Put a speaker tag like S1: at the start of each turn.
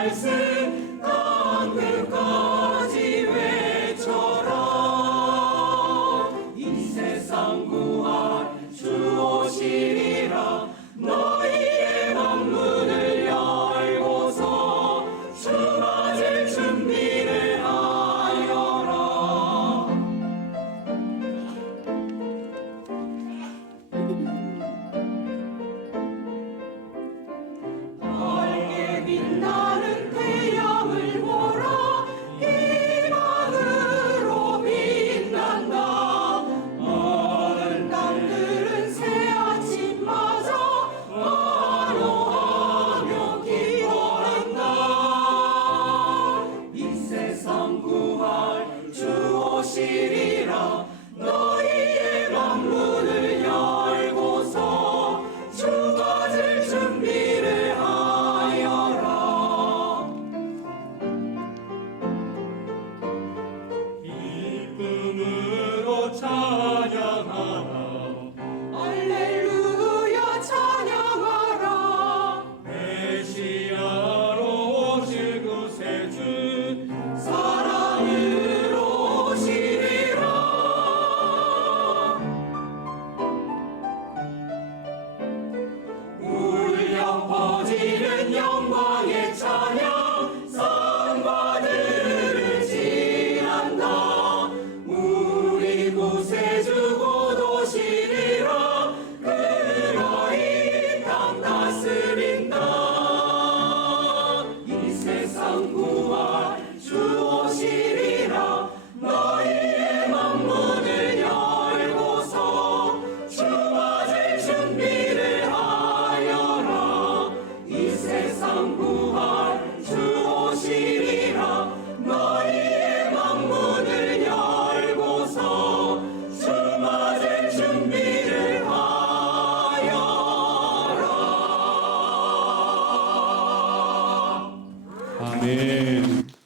S1: 말씀 땅끝까지 외쳐라 상구. 세
S2: Amén.